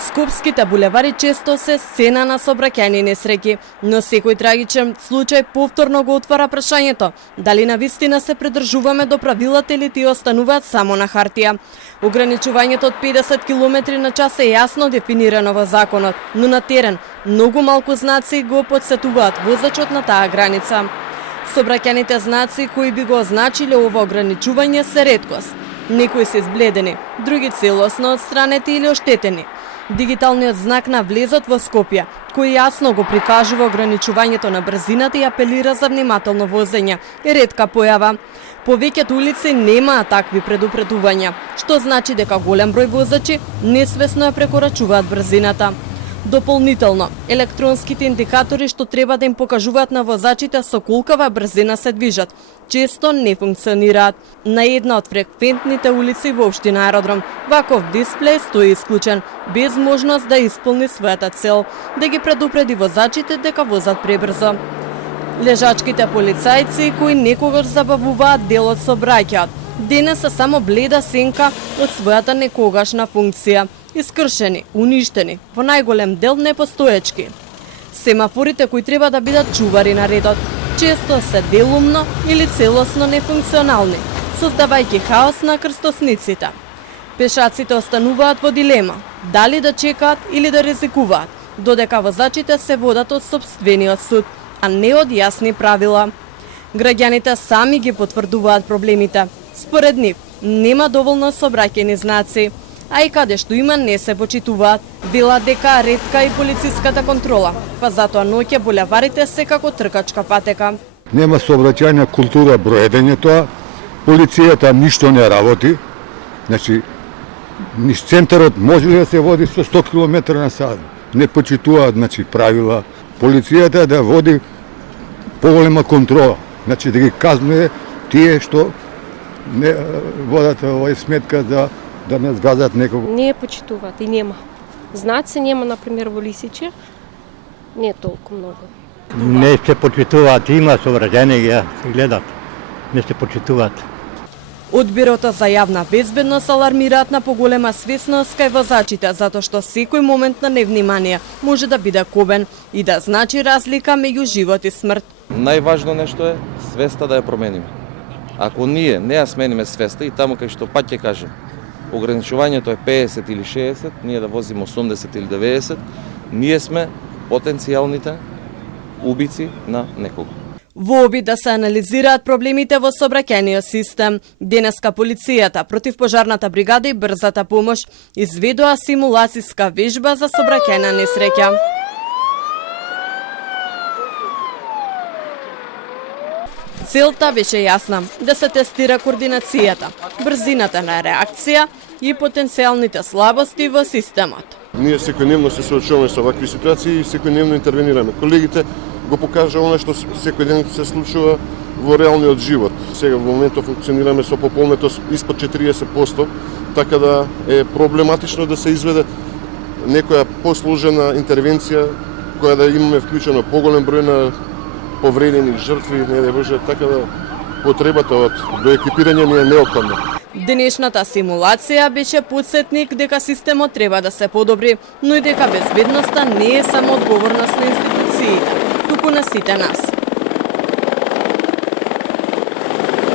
Скопските булевари често се сцена на сообраќајни несреќи, но секој трагичен случај повторно го отвара прашањето дали навистина се придржуваме до правилата или тие остануваат само на хартија. Ограничувањето од 50 км на час е јасно дефинирано во законот, но на терен многу малку знаци го потсетуваат возачот на таа граница. Сообраќајните знаци кои би го означиле ова ограничување се реткост. Некои се избледени, други целосно отстранети или оштетени. Дигиталниот знак на влезот во Скопје, кој јасно го прикажува ограничувањето на брзината и апелира за внимателно возење, е ретка појава. Повеќето улици немаат такви предупредувања, што значи дека голем број возачи несвесно ја прекорачуваат брзината. Дополнително, електронските индикатори што треба да им покажуваат на возачите со колкава брзина се движат, често не функционираат. На една од фреквентните улици во општина Аеродром, ваков дисплеј стои исклучен, без можност да исполни својата цел, да ги предупреди возачите дека возат пребрзо. Лежачките полицајци кои некогаш забавуваат делот сообраќајот, денес се само бледа сенка од својата некогашна функција. Искршени, уништени, во најголем дел непостоечки. Семафорите кои треба да бидат чувари на редот, често се делумно или целосно нефункционални, создавајќи хаос на крстосниците. Пешаците остануваат во дилема, дали да чекаат или да ризикуваат, додека возачите се водат од сопствениот суд, а не од јасни правила. Граѓаните сами ги потврдуваат проблемите. Според нив, нема доволно сообраќајни знаци, а и каде што има не се почитуваат. Велат дека ретка и полициската контрола, па затоа ноќе булеварите се како тркачка патека. Нема сообраќајна култура број 1 е тоа, полицијата ништо не работи, значи низ центарот може да се води со 100 км на сат, не почитуваат значи правила. Полицијата да води поголема контрола, значи да ги казнува тие што не водат овој сметка да не згазат некого. Не почитуваат и нема. Знаци нема, например, во Лисиче, не толку многу. Не се почитуваат, има сообраќајни ги гледат, не се почитуваат. Од Бирото за јавна безбедност алармираат на поголема свесност кај возачите, затоа што секој момент на невнимание може да биде кобен и да значи разлика меѓу живот и смрт. Најважно нешто е свеста да ја промениме. Ако ние не ја смениме свеста и таму кај што пак ќе кажем, ограничувањето е 50 или 60, ние да возиме 80 или 90, ние сме потенцијалните убици на некого. Во обид да се анализираат проблемите во сообраќајниот систем, денеска полицијата, противпожарната бригада и брзата помош изведоа симулацијска вежба за сообраќајна несреќа. Целта беше јасна, да се тестира координацијата, брзината на реакција и потенцијалните слабости во системот. Ние секојдневно се соочуваме со вакви ситуации и секојдневно интервенираме. Колегите го покажа оно што секој ден се случува во реалниот живот. Сега во моментот функционираме со пополнетост испод 40%, така да е проблематично да се изведе некоја посложена интервенција која да имаме вклучено поголем број на повредени жртви, не да Боже, така да потребата од до екипирање ни е неопходна. Денешната симулација беше потсетник дека системот треба да се подобри, но и дека безбедноста не е само одговорност на институциите, туку на сите нас.